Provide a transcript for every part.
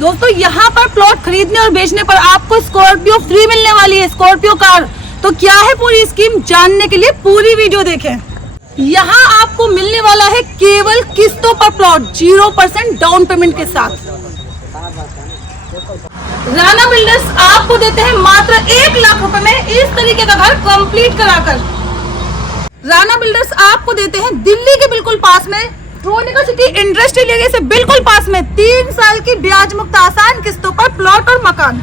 दोस्तों यहाँ पर प्लॉट खरीदने और बेचने पर आपको स्कॉर्पियो फ्री मिलने वाली है, स्कॉर्पियो कार। तो क्या है पूरी स्कीम, जानने के लिए पूरी वीडियो देखें। यहाँ आपको मिलने वाला है केवल किस्तों पर प्लॉट 0% डाउन पेमेंट के साथ। राणा बिल्डर्स आपको देते हैं मात्र 1 लाख रुपए में इस तरीके का घर कंप्लीट कराकर। राणा बिल्डर्स आपको देते हैं दिल्ली के बिल्कुल पास में ट्रोनिका सिटी इंडस्ट्रियल एरिया से बिल्कुल पास में 3 साल की ब्याज मुक्त आसान किस्तों पर प्लॉट और मकान।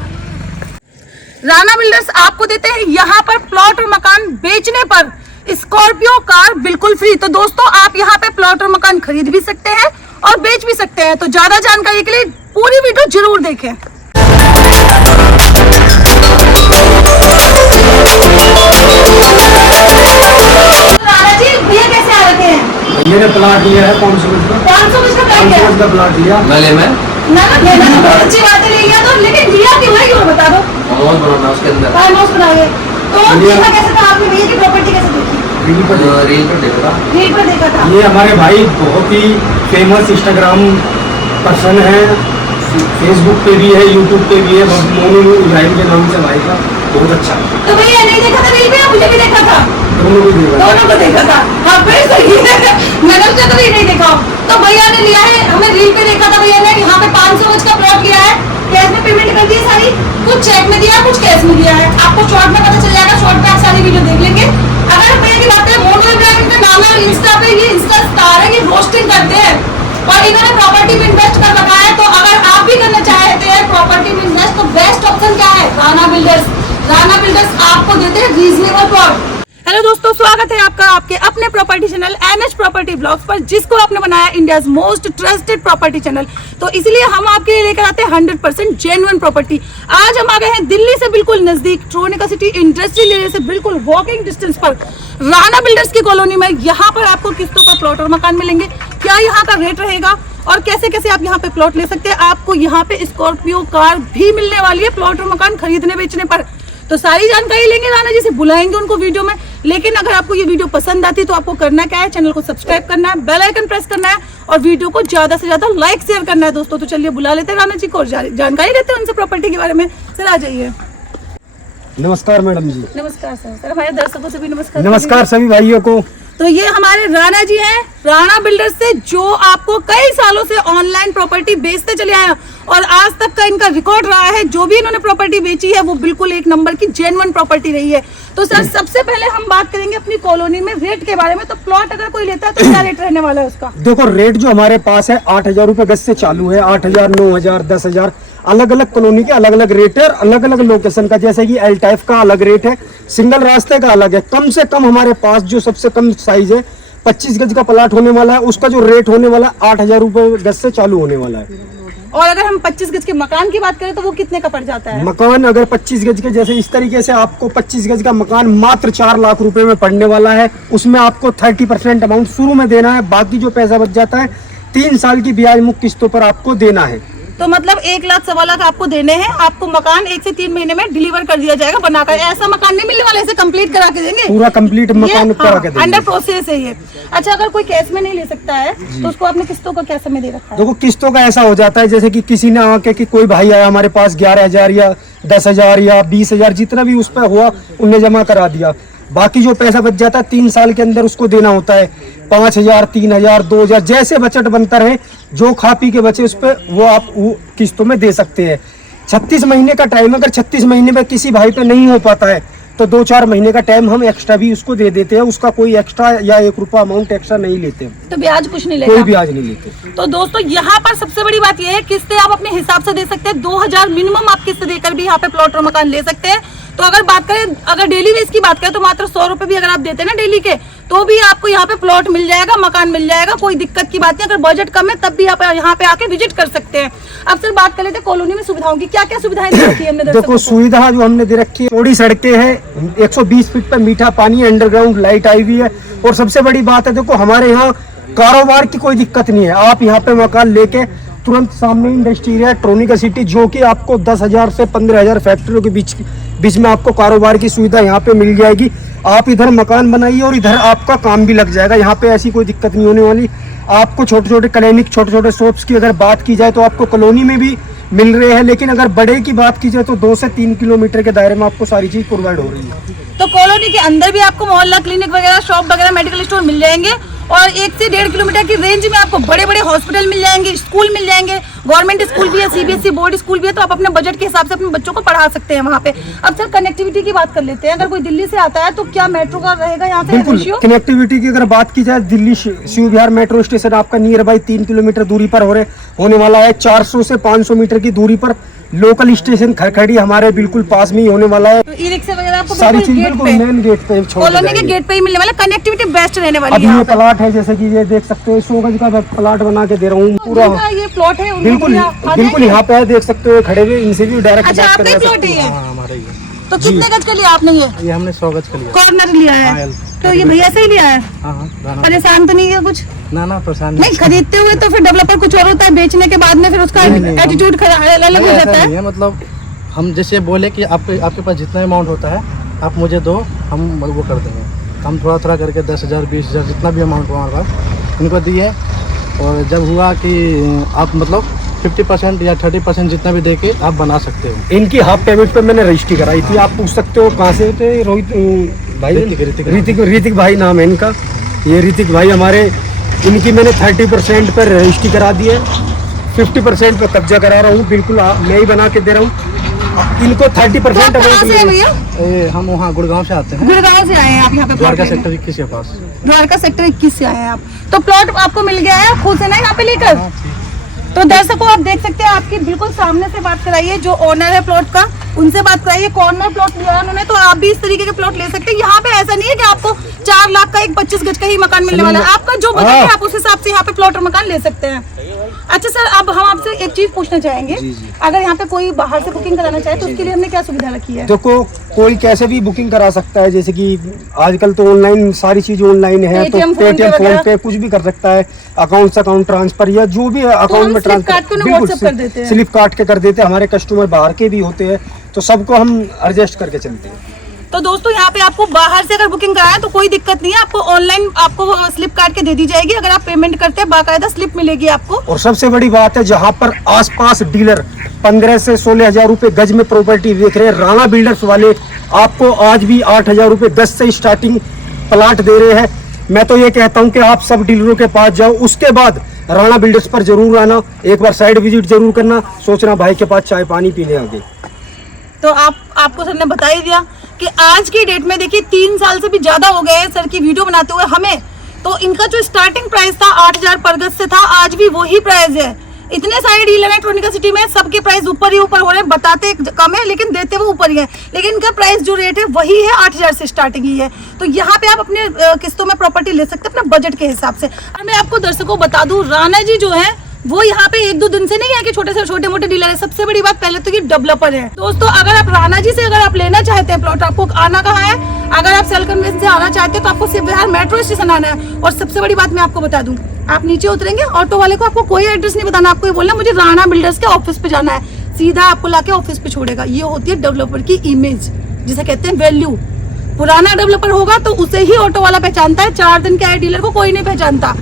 राणा बिल्डर्स आपको देते हैं यहाँ पर प्लॉट और मकान बेचने पर स्कॉर्पियो कार बिल्कुल फ्री। तो दोस्तों आप यहाँ पे प्लॉट और मकान खरीद भी सकते हैं और बेच भी सकते हैं। तो ज्यादा जानकारी के लिए पूरी वीडियो जरूर देखें। राणा जी, भैया कैसे आ रखे हैं? मैंने प्लाट लिया है 500 गज का। 500 गज का प्लाट लिया। मैंने ना बहुत अच्छी बात है, लिया तो, लेकिन लिया क्यों है, क्यों बता दो। बहुत बनाना उसके अंदर। फार्म हाउस बनाओगे तो देखा कैसे था आपने, भैया की प्रॉपर्टी कैसे देखी? रील पर देखा था। ये हमारे भाई बहुत ही फेमस इंस्टाग्राम पर्सन है, फेसबुक पे भी है, यूट्यूब पे भी है, मोनू इब्राहिम के नाम से भाई का बहुत अच्छा। तो भैया नहीं देखा था रील पे, मुझे भी देखा था, दोनों को देखा था। हाँ फिर सही है, मैंने उससे कभी नहीं देखा। तो भैया ने लिया है, हमें रील पे देखा था भैया ने। यहाँ पे 500 गज का प्लॉट लिया है, कैश में पेमेंट कर दी सारी, कुछ चेक में दिया, कुछ कैश में दिया है। आपको शॉर्ट में पता चल जाएगा, शॉर्ट में आप सारी वीडियो देख लेंगे। अगर भैया की बात है, मोनू इब्राहिम का नाम है, इंस्टा पे ये इंस्टा स्टार है, ये रोस्टिंग करते हैं और इन्होंने प्रॉपर्टी में इन्वेस्ट कर रखा है। तो अगर आप भी करना चाहते हैं प्रॉपर्टी में इन्वेस्ट, तो बेस्ट ऑप्शन क्या है? राणा बिल्डर्स। राणा बिल्डर्स आपको देते हैं रीजनेबल प्लॉट। हेलो दोस्तों, स्वागत है आपका आपके अपने property channel NH property blogs पर, जिसको आपने बनाया India's most trusted property channel. तो इसलिए हम आपके लिए लेकर आते हैं 100% जेन्युइन प्रॉपर्टी। आज हम आ गए हैं दिल्ली से बिल्कुल नजदीक ट्रोनिका सिटी इंडस्ट्रियल एरिया से बिल्कुल वॉकिंग डिस्टेंस पर राणा बिल्डर्स की कॉलोनी में। यहाँ पर आपको किस्तों पर प्लॉट और मकान मिलेंगे। क्या यहाँ का रेट रहेगा और कैसे कैसे आप यहाँ पे प्लॉट ले सकते हैं, आपको यहाँ पे स्कॉर्पियो कार भी मिलने वाली है प्लॉट और मकान खरीदने बेचने पर। तो सारी जानकारी लेंगे, राणा जी से बुलाएंगे उनको वीडियो में। लेकिन अगर आपको ये वीडियो पसंद आती है तो आपको करना क्या है, चैनल को सब्सक्राइब करना है, बेल आइकन प्रेस करना है और वीडियो को ज्यादा से ज्यादा लाइक शेयर करना है दोस्तों। तो चलिए बुला लेते हैं राणा जी को और जानकारी लेते हैं उनसे प्रॉपर्टी के बारे में। सर आ जाइए। नमस्कार मैडम जी। नमस्कार सर। सर हमारे दर्शकों से भी नमस्कार। नमस्कार सभी भाइयों को। तो ये हमारे राणा जी हैं, राणा बिल्डर्स से, जो आपको कई सालों से ऑनलाइन प्रॉपर्टी बेचते चले आए हैं और आज तक का इनका रिकॉर्ड रहा है। जो भी इन्होंने प्रॉपर्टी बेची है वो बिल्कुल 1 नंबर की जेन्युइन प्रॉपर्टी रही है। तो सर सबसे पहले हम बात करेंगे अपनी कॉलोनी में रेट के बारे में। तो प्लॉट अगर कोई लेता है तो क्या रेट रहने वाला है उसका? देखो रेट जो हमारे पास है 8,000 रुपए गज से चालू है। 8,000, 9,000, 10,000, अलग अलग कॉलोनी के अलग अलग रेट है और अलग अलग लोकेशन का। जैसे कि एल टाइप का अलग रेट है, सिंगल रास्ते का अलग है। कम से कम हमारे पास जो सबसे कम साइज है 25 गज का प्लाट होने वाला है, उसका जो रेट होने वाला है 8,000 रुपए गज से चालू होने वाला है। और अगर हम 25 गज के मकान की बात करें तो वो कितने का पड़ जाता है? मकान अगर 25 गज के, जैसे इस तरीके से आपको 25 गज का मकान मात्र 4 लाख रुपए में पड़ने वाला है। उसमें आपको 30% अमाउंट शुरू में देना है, बाकी जो पैसा बच जाता है 3 साल की ब्याज मुक्त किस्तों पर आपको देना है। तो मतलब 1 लाख 1.25 लाख आपको देने हैं। आपको मकान 1 से 3 महीने में डिलीवर कर दिया जाएगा बनाकर। ऐसा मकान नहीं मिलने वाला, ऐसे कंप्लीट करा के देंगे, पूरा कंप्लीट मकान करा के देंगे। अंडर प्रोसेस है ये। अच्छा, अगर कोई कैश में नहीं ले सकता है तो उसको आपने किस्तों का क्या समय दे रखा है? देखो किस्तों का ऐसा हो जाता है, जैसे कि किसी ने आके कि कोई भाई आया हमारे पास 11,000 या 10,000 या 20,000 जितना भी उस पर हुआ उनने जमा करा दिया। बाकी जो पैसा बच जाता है 3 साल के अंदर उसको देना होता है। 5,000, 3,000, 2,000 जैसे बजट बनता रहे, जो खा पी के बचे उस पर वो आप वो किस्तों में दे सकते हैं। 36 महीने का टाइम, अगर 36 महीने में किसी भाई पे नहीं हो पाता है तो 2-4 महीने का टाइम हम एक्स्ट्रा भी उसको दे देते हैं। उसका कोई एक्स्ट्रा या 1 रुपया अमाउंट एक्स्ट्रा नहीं लेते। तो ब्याज कुछ नहीं लेते? कोई ब्याज नहीं लेते। तो दोस्तों यहाँ पर सबसे बड़ी बात यह है, किस्तें आप अपने हिसाब से दे सकते हैं। 2,000 मिनिमम आप किस्त देकर भी यहाँ पे प्लॉट और मकान ले सकते हैं। तो अगर बात करें, अगर डेली बेस की बात करें तो मात्र 100 रुपए भी अगर आप देते हैं ना डेली के, तो भी आपको यहाँ पे प्लॉट मिल जाएगा, मकान मिल जाएगा, कोई दिक्कत की बात नहीं। अगर बजट कम है तब भी आप यहाँ पे आके विजिट कर सकते हैं। अब सर बात कर लेते हैं कॉलोनी में सुविधाओं की। क्या क्या सुविधाएं दे रखी है हमने? देखो सुविधा जो हमने दे रखी है, चौड़ी सड़कें हैं, 120 फीट पर मीठा पानी, अंडरग्राउंड लाइट आई हुई है। और सबसे बड़ी बात है, देखो हमारे यहाँ कारोबार की कोई दिक्कत नहीं है। आप यहाँ पे मकान लेके तुरंत सामने इंडस्ट्री है ट्रोनिका सिटी, जो कि आपको 10,000 से 15,000 फैक्ट्रियों के बीच में आपको कारोबार की सुविधा यहाँ पे मिल जाएगी। आप इधर मकान बनाइए और इधर आपका काम भी लग जाएगा। यहाँ पे ऐसी कोई दिक्कत नहीं होने वाली। आपको छोटे छोटे क्लिनिक, छोटे छोटे शॉप्स की अगर बात की जाए तो आपको कॉलोनी में भी मिल रहे हैं। लेकिन अगर बड़े की बात की जाए तो 2 से 3 किलोमीटर के दायरे में आपको सारी चीज प्रोवाइड हो रही है। तो कॉलोनी के अंदर भी आपको मोहल्ला क्लिनिक वगैरह, शॉप वगैरह, मेडिकल स्टोर मिल जाएंगे और 1 से 1.5 किलोमीटर की रेंज में आपको बड़े बड़े हॉस्पिटल मिल जाएंगे, स्कूल मिल जाएंगे, गवर्नमेंट स्कूल भी है, सीबीएसई बोर्ड स्कूल भी है। तो आप अपने बजट के हिसाब से अपने बच्चों को पढ़ा सकते हैं वहाँ पे। अब सर कनेक्टिविटी की बात कर लेते हैं। अगर कोई दिल्ली से आता है तो क्या मेट्रो का रहेगा यहाँ से बिल्कुल। रेशियो? कनेक्टिविटी की अगर बात की जाए, दिल्ली शिव विहार मेट्रो स्टेशन आपका नियर बाई 3 किलोमीटर दूरी पर होने वाला है। 400 से 500 मीटर की दूरी पर लोकल स्टेशन खड़खड़ी हमारे बिल्कुल पास में ही होने वाला है। तो ई रिक्शा वगैरह आपको सारी बिल्कुल चीज गेट बिल्कुल पे, मेन गेट पे छोड़ कॉलोनी के गेट पे ही मिलने वाला। कनेक्टिविटी बेस्ट रहने वाली अभी है ये यहाँ पे। प्लाट है, जैसे कि ये देख सकते हो, 100 गज का मैं प्लाट बना के दे रहा हूँ पूरा। जिनका ये प्लॉट है उनको बिल्कुल भी आ बिल्कुल जाएंगे? यहाँ पे है, देख सकते हो खड़े हुए, इनसे भी डायरेक्ट अच्छा, बात आपका ही प्लॉट है ये? हाँ, हमारा ही है। तो कितने गज का लिया आपने ये हमने 100 गज का लिया। कॉर्नर लिया है? तो ये भैया से ही लिया है? हाँ, परेशान तो नहीं है कुछ? ना परेशान नहीं, खरीदते हुए तो फिर डेवलपर कुछ और होता है, बेचने के बाद में फिर उसका नहीं, एटीट्यूड अलग हो जाता है। मतलब हम जैसे बोले कि आपके पास जितना अमाउंट होता है आप मुझे दो, हम वो कर देंगे। हम थोड़ा थोड़ा करके 10,000 20,000 जितना भी अमाउंट हुआ हमारे पास उनको दिए। और जब हुआ कि आप मतलब 50% या 30% जितना भी दे के आप बना सकते हो। इनकी हाफ पेमेंट पे मैंने रजिस्ट्री कराई थी। आप पूछ सकते हो कहाँ से थे, रोहित भाई, ऋतिक भाई नाम है इनका। ये ऋतिक भाई हमारे, इनकी मैंने 30% पर रजिस्ट्री करा दी है, 50% पे कब्जा करा रहा हूँ। बिल्कुल मैं ही बना के दे रहा हूँ इनको 30% कहाँ से है भैया? हम वहाँ गुड़गांव से आते हैं। गुड़गांव से आए हैं आप यहाँ पे? द्वारका सेक्टर 21 के पास। द्वारका सेक्टर 21 से आए हैं आप। तो प्लॉट आपको मिल गया है, खुद से ना यहाँ पे लेकर? तो दर्शकों आप देख सकते हैं, आपकी बिल्कुल सामने से बात कराइए, जो ओनर है प्लॉट का उनसे बात कराइए। कॉर्नर प्लॉट लिया है उन्होंने, तो आप भी इस तरीके के प्लॉट ले सकते हैं। यहाँ पे ऐसा नहीं है कि आपको 4 लाख का एक 25 गज का ही मकान मिलने वाला है। आपका जो बजट है आप उस हिसाब से यहाँ पे प्लॉट और मकान ले सकते हैं। अच्छा सर, अब हम आपसे एक चीज पूछना चाहेंगे, अगर यहाँ पे कोई बाहर से बुकिंग कराना चाहे तो उसके लिए हमने क्या सुविधा रखी है? देखो, कोई कैसे भी बुकिंग करा सकता है। जैसे कि आजकल तो ऑनलाइन सारी चीज ऑनलाइन है, तो पेटीएम, फोन पे कुछ भी कर सकता है। अकाउंट से अकाउंट ट्रांसफर या जो भी अकाउंट में ट्रांसफर, स्लिप काट के कर देते हैं। हमारे कस्टमर बाहर के भी होते हैं, तो सबको हम एडजस्ट करके चलते हैं। तो दोस्तों यहाँ पे आपको बाहर से अगर बुकिंग कराए तो कोई दिक्कत नहीं है, आपको ऑनलाइन आपको स्लिप काट के दे दी जाएगी। अगर आप पेमेंट करते हैं बाकायदा स्लिप मिलेगी आपको। और सबसे बड़ी बात है, जहाँ पर आसपास डीलर 15 से 16,000 रुपए गज में प्रॉपर्टी देख रहे हैं, राणा बिल्डर्स वाले आपको आज भी 8,000 रुपए गज से स्टार्टिंग प्लाट दे रहे हैं। मैं तो ये कहता हूँ कि आप सब डीलरों के पास जाओ, उसके बाद राणा बिल्डर्स पर जरूर आना, एक बार साइड विजिट जरूर करना, सोचना भाई के पास चाय पानी पीने आगे। तो आपको सर ने बता ही दिया कि आज की डेट में देखिए 3 साल से भी ज्यादा हो गए हैं सर की वीडियो बनाते हुए हमें। तो इनका जो स्टार्टिंग प्राइस था 8,000 पर गज से था, आज भी वही प्राइस है। इतने सारे डीलर हैं ट्रोनिका सिटी में, सबके प्राइस ऊपर ही ऊपर हो रहे हैं, बताते कम है लेकिन देते वो ऊपर ही है। लेकिन इनका प्राइस जो रेट है वही है, 8,000 से स्टार्टिंग ही है। तो यहाँ पे आप अपने किस्तों में प्रॉपर्टी ले सकते हैं अपने बजट के हिसाब से। और मैं आपको दर्शकों बता दूं, राणा जी जो है वो यहाँ पे 1-2 दिन से नहीं है कि छोटे से छोटे मोटे डीलर है। सबसे बड़ी बात, पहले तो ये डेवलपर है। दोस्तों अगर आप राणा जी से अगर आप लेना चाहते हैं प्लॉट, आपको आना कहाँ है? अगर आप सेल कन्वेंस से आना चाहते हैं तो आपको सिर्फ बिहार मेट्रो स्टेशन आना है। और सबसे बड़ी बात मैं आपको बता दूं, आप नीचे उतरेंगे, ऑटो वाले को आपको कोई एड्रेस नहीं बताना, आपको ये बोलना मुझे राणा बिल्डर्स के ऑफिस पे जाना है, सीधा आपको लाके ऑफिस पे छोड़ेगा। ये होती है डेवलपर की इमेज, जिसे कहते हैं वैल्यू। पुराना डेवलपर होगा तो उसे ही ऑटो वाला पहचानता है, 4 दिन के आए डीलर को कोई नहीं पहचानता।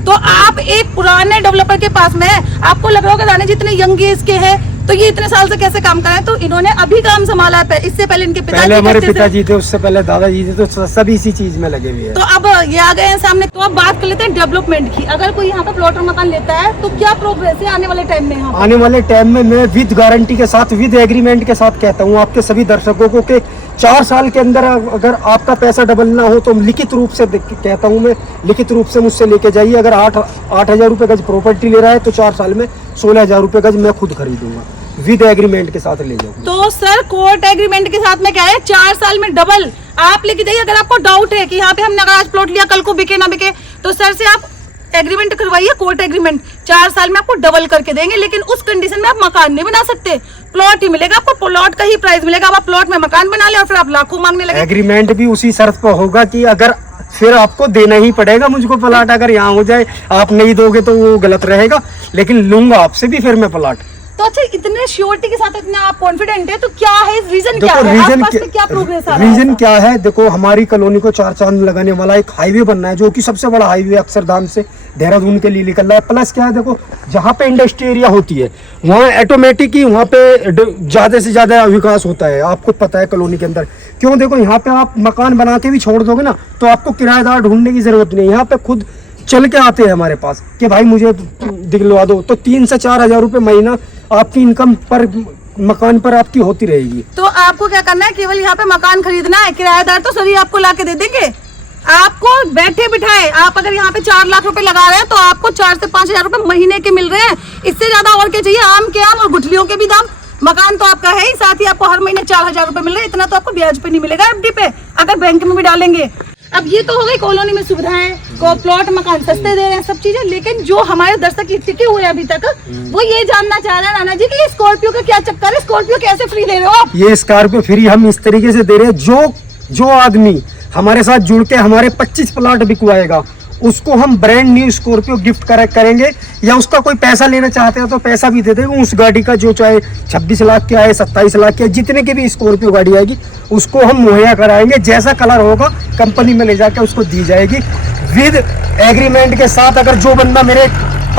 तो आप एक पुराने डेवलपर के पास में है, आपको लग रहा होगा राणा जी इतने यंग एज के हैं तो ये इतने साल से कैसे काम कर रहे हैं? तो इन्होंने अभी काम संभाला है, इससे पहले इनके पिताजी, हमारे पिताजी थे, उससे पहले दादाजी थे, तो सभी इसी चीज में लगे हुए हैं। तो अब ये आ गए हैं सामने। तो अब बात कर लेते हैं डेवलपमेंट की। अगर कोई यहाँ पे प्लॉट और मकान लेता है तो क्या प्रोग्रेस है आने वाले टाइम में? आने वाले टाइम में मैं विद गारंटी के साथ, विद एग्रीमेंट के साथ कहता हूँ आपके सभी दर्शकों को कि 4 साल के अंदर अगर आपका पैसा डबल ना हो तो लिखित रूप से कहता हूँ मैं, लिखित रूप से मुझसे लेके जाइए। अगर 8,000 रुपए गज प्रॉपर्टी ले रहा है तो 4 साल में 16,000 रुपए गज मैं खुद खरीदूंगा, विद एग्रीमेंट के साथ ले जाऊंगा। तो सर कोर्ट एग्रीमेंट के साथ में क्या है, 4 साल में डबल आप लेके जाइए। अगर आपको डाउट है कि यहाँ पे हमने अगर आज प्लॉट लिया कल को बिके ना बिके, तो सर से आप एग्रीमेंट करवाइए, कोर्ट एग्रीमेंट 4 साल में आपको डबल करके देंगे। लेकिन उस कंडीशन में आप मकान नहीं बना सकते, प्लॉट ही मिलेगा आपको, प्लॉट का ही प्राइस मिलेगा। आप प्लॉट में मकान बना ले और फिर आप लाखों मांगने लगे। एग्रीमेंट भी उसी शर्त पर होगा कि अगर फिर आपको देना ही पड़ेगा मुझको प्लाट, अगर यहाँ हो जाए आप नहीं दोगे तो वो गलत रहेगा, लेकिन लूंगा आपसे भी फिर मैं प्लाट। तो अच्छा, इतने श्योरिटी के साथ इतना आप कॉन्फिडेंट है, तो क्या है रीजन, क्या देखो है रीजन आसपास में क्या प्रोग्रेस आ रहा है? रीजन क्या है, देखो हमारी कॉलोनी को 4 चांद लगाने वाला एक हाईवे बनना है, जो कि सबसे बड़ा हाईवे अक्षरधाम से देहरादून के लिए निकल रहा है। प्लस क्या है, देखो जहाँ पे इंडस्ट्री एरिया होती है वहाँ ऑटोमेटिक ही वहाँ पे ज्यादा से ज्यादा विकास होता है। आपको पता है कॉलोनी के अंदर क्यों, देखो यहाँ पे आप मकान बना के भी छोड़ दोगे ना तो आपको किराएदार ढूंढने की जरूरत नहीं है। यहाँ पे खुद चल के आते हैं हमारे पास कि भाई मुझे दिलवा दो, तो 3 से 4 हजार रुपये महीना आपकी इनकम पर मकान पर आपकी होती रहेगी। तो आपको क्या करना है, केवल यहाँ पे मकान खरीदना है, किराएदार तो सभी आपको ला के दे देंगे। आपको बैठे बिठाए, आप अगर यहाँ पे 4 लाख रुपए लगा रहे हैं तो आपको 4 से 5 हजार रुपए महीने के मिल रहे हैं। इससे ज्यादा और क्या चाहिए, आम के आम और गुठलियों के भी दाम। मकान तो आपका है ही, साथ ही आपको हर महीने 4 हजार रुपए मिल रहे हैं। इतना तो आपको ब्याज पे नहीं मिलेगा एफडी पे, अगर बैंक में भी डालेंगे। अब ये तो हो गई कॉलोनी में सुविधाएं, को प्लॉट मकान सस्ते दे रहे हैं, सब चीजें। लेकिन जो हमारे दर्शक टिके हुए हैं अभी तक, वो ये जानना चाह रहे हैं नाना जी कि ये स्कॉर्पियो का क्या चक्कर है, स्कॉर्पियो कैसे फ्री दे रहे हो आप? ये स्कॉर्पियो फ्री हम इस तरीके से दे रहे हैं, जो आदमी हमारे साथ जुड़ के हमारे 25 प्लॉट बिकवाएगा उसको हम ब्रांड न्यू स्कॉर्पियो गिफ्ट करेंगे, या उसका कोई पैसा लेना चाहते हैं तो पैसा भी दे देंगे उस गाड़ी का, जो चाहे 26 लाख की आए, 27 लाख की, जितने की भी स्कॉर्पियो गाड़ी आएगी उसको हम मुहैया कराएंगे। जैसा कलर होगा कंपनी में ले जाकर उसको दी जाएगी विद एग्रीमेंट के साथ। अगर जो बंदा मेरे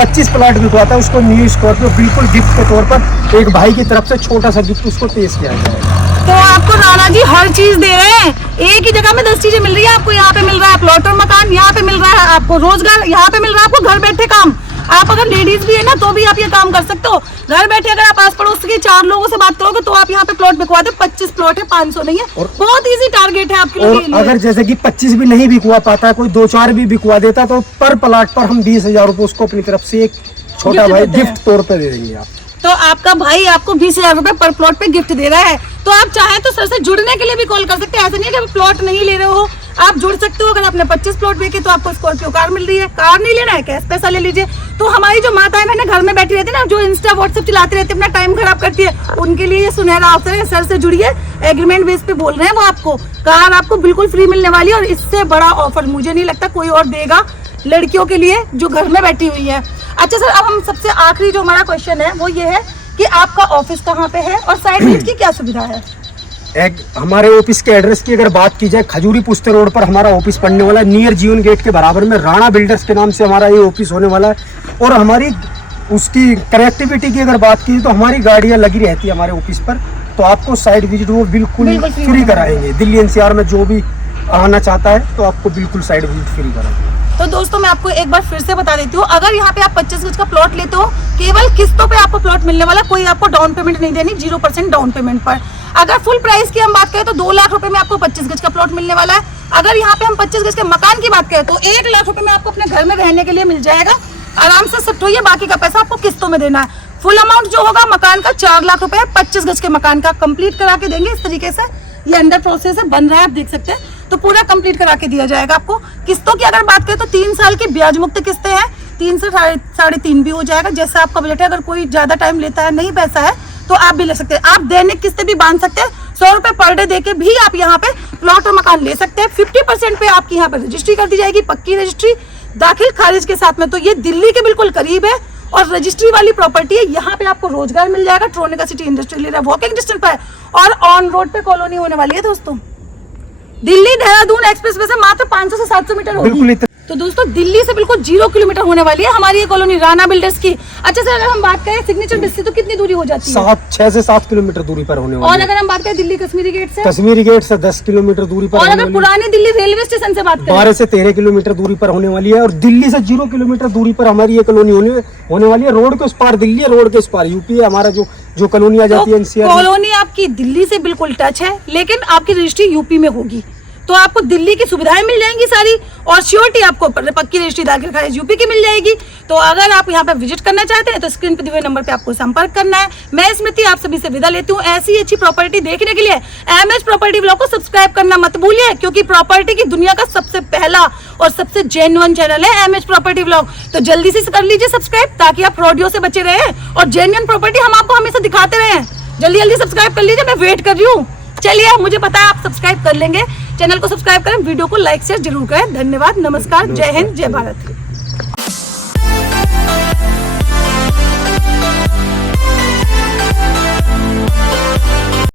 25 प्लॉट बिकवाता है उसको न्यू स्कॉर्पियो बिल्कुल गिफ्ट के तौर पर एक भाई की तरफ से छोटा सा गिफ्ट उसको पेश किया जाएगा। तो आपको राणा जी हर चीज दे रहे हैं, एक ही जगह में 10 चीजें मिल रही है आपको। यहाँ पे मिल रहा है प्लॉट और मकान, यहाँ पे मिल रहा है आपको रोजगार, यहाँ पे मिल रहा है आपको घर बैठे काम। आप अगर लेडीज भी है ना तो भी आप ये काम कर सकते हो घर बैठे। अगर आप आस पड़ोस के 4 लोगों से बात करोगे तो आप यहाँ पे प्लॉट बिकवा दो। 25 प्लॉट है, 500 नहीं है, बहुत इजी टारगेट है आपके लिए। अगर जैसे कि 25 भी नहीं बिकवा पाता, कोई 2-4 भी बिकवा देता तो पर प्लॉट पर हम 20,000 रुपए उसको अपनी तरफ से एक छोटा भाई गिफ्ट तौर पर दे देंगे। आप तो आपका भाई आपको 20,000 रुपए पर प्लॉट पे गिफ्ट दे रहा है। तो आप चाहें तो सर से जुड़ने के लिए भी कॉल कर सकते हैं। ऐसा नहीं है कि आप प्लॉट नहीं ले रहे हो, आप जुड़ सकते हो। अगर आपने 25 प्लॉट बेचे तो आपको स्कॉर्पियो कार मिल रही है। कार नहीं लेना है, कैश पैसा ले लीजिए। तो हमारी जो माताएं बहनें घर में बैठी रहती है ना, जो इंस्टा व्हाट्सएप चलाती रहती है, अपना टाइम खराब करती है, उनके लिए ये सुनहरा अवसर है। सर से जुड़िए, एग्रीमेंट बेस पे बोल रहे हैं वो आपको। कार आपको बिल्कुल फ्री मिलने वाली है और इससे बड़ा ऑफर मुझे नहीं लगता कोई और देगा लड़कियों के लिए जो घर में बैठी हुई है। अच्छा सर, अब हम सबसे आखिरी जो हमारा क्वेश्चन है वो ये है कि आपका ऑफिस कहाँ पे है और साइड विजिट की क्या सुविधा है? हमारे ऑफिस के एड्रेस की अगर बात की जाए, खजूरी पुस्ते रोड पर हमारा ऑफिस पड़ने वाला है, नियर जीवन गेट के बराबर में राणा बिल्डर्स के नाम से हमारा ये ऑफिस होने वाला है। और हमारी उसकी कनेक्टिविटी की अगर बात की तो हमारी गाड़ियाँ लगी रहती है हमारे ऑफिस पर, तो आपको साइड विजिट वो बिल्कुल फ्री कराएंगे। दिल्ली एनसीआर में जो भी आना चाहता है तो आपको बिल्कुल साइड विजिट फ्री कराएंगे। तो दोस्तों मैं आपको एक बार फिर से बता देती हूँ, अगर यहाँ पे आप 25 गज का प्लॉट लेते हो, केवल किस्तों पे आपको प्लॉट मिलने वाला, कोई आपको डाउन पेमेंट नहीं देनी, 0% डाउन पेमेंट पर। अगर फुल प्राइस की हम बात करें तो 2 लाख रुपए में आपको 25 गज का प्लॉट मिलने वाला है। अगर यहाँ पे हम 25 गज के मकान की बात करें तो 1 लाख रुपए में आपको अपने घर में रहने के लिए मिल जाएगा। आराम से शिफ्ट होइए, बाकी का पैसा आपको किस्तों में देना है। फुल अमाउंट जो होगा मकान का 4 लाख रुपए 25 गज के मकान का कंप्लीट करा के देंगे। इस तरीके से ये अंडर प्रोसेस है, बन रहा है, आप देख सकते हैं। तो पूरा कंप्लीट करा के दिया जाएगा आपको। किस्तों की अगर बात करें तो 3 साल की ब्याज मुक्त किस्तें हैं, 3 से 3.5 भी हो जाएगा, जैसा आपका बजट है। अगर कोई ज्यादा टाइम लेता है, नहीं पैसा है, तो आप भी ले सकते हैं। आप दैनिक किस्तें भी बांध सकते हैं, 100 रुपए पर डे देके भी आप यहाँ पे प्लॉट और मकान ले सकते हैं। 50% पे आपकी यहाँ पे रजिस्ट्री कर दी जाएगी, पक्की रजिस्ट्री दाखिल खारिज के साथ में। तो ये दिल्ली के बिल्कुल करीब है और रजिस्ट्री वाली प्रॉपर्टी है। यहाँ पे आपको रोजगार मिल जाएगा, Tronica city industrial area walking distance पर है और ऑन रोड पे कॉलोनी होने वाली है दोस्तों। दिल्ली देहरादून एक्सप्रेसवे से मात्र 500 से 700 मीटर होगी। तो दोस्तों दिल्ली से बिल्कुल 0 किलोमीटर होने वाली है हमारी ये कॉलोनी राणा बिल्डर्स की। अच्छा सर, अगर हम बात करें सिग्नेचर बेस से तो कितनी दूरी हो जाती है? 6 से 7 किलोमीटर दूरी पर होने वाली है। और अगर हम बात करें दिल्ली कश्मीरी गेट से? कश्मीरी गेट से 10 किलोमीटर दूरी पर। और अगर पुरानी दिल्ली रेलवे स्टेशन से बात करें? 12 से 13 किलोमीटर दूरी पर होने वाली है। और दिल्ली से 0 किलोमीटर दूरी पर हमारी ये कॉलोनी होने वाली है। रोड के उस पार दिल्ली है, रोड के उस पार यूपी है। हमारा जो कॉलोनी आ जाती है एनसीआर, कॉलोनी आपकी दिल्ली से बिल्कुल टच है, लेकिन आपकी रजिस्ट्री यूपी में होगी। तो आपको दिल्ली की सुविधाएं मिल जाएंगी सारी, और श्योरिटी आपको पक्की रजिस्ट्री दाखिल खारिज यूपी की मिल जाएगी। तो अगर आप यहाँ पे विजिट करना चाहते हैं तो स्क्रीन पे दिए हुए नंबर पे आपको संपर्क करना है। मैं स्मृति आप सभी से विदा लेती हूँ। ऐसी अच्छी प्रॉपर्टी देखने के लिए एमएच प्रॉपर्टी ब्लॉग को सब्सक्राइब करना मत भूलिए, क्योंकि प्रॉपर्टी की दुनिया का सबसे पहला और सबसे जेन्युइन चैनल है एमएच प्रॉपर्टी ब्लॉग। तो जल्दी से कर लीजिए सब्सक्राइब, ताकि आप फ्रॉडियो से बचे रहे और जेन्युइन प्रॉपर्टी हम आपको हमेशा दिखाते रहे। जल्दी सब्सक्राइब कर लीजिए, मैं वेट कर रही हूँ। चलिए, मुझे पता है आप सब्सक्राइब कर लेंगे। चैनल को सब्सक्राइब करें, वीडियो को लाइक शेयर जरूर करें। धन्यवाद, नमस्कार, जय हिंद, जय भारत।